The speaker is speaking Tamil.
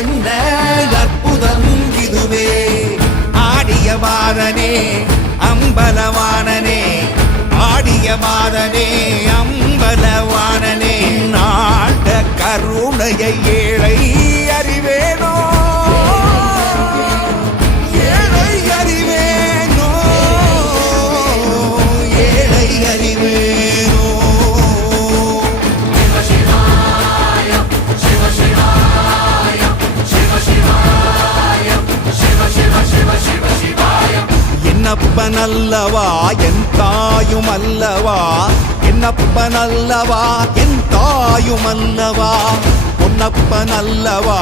என்ன அற்புதம் இதுவே. ஆடிய மாதனே அம்பலவானனே, ஆடிய மாதனே அம்பலவானனே, நாட கருணையை ஏழை அறிவேனோ, ஏழை அறிவேனோ, ஏழை அறிவேனோ. என்னப்பன் அல்லவா என் தாயும் அல்லவா, என்னப்பன் அல்லவா என் தாயும் அல்லவா, பொன்னப்பன் அல்லவா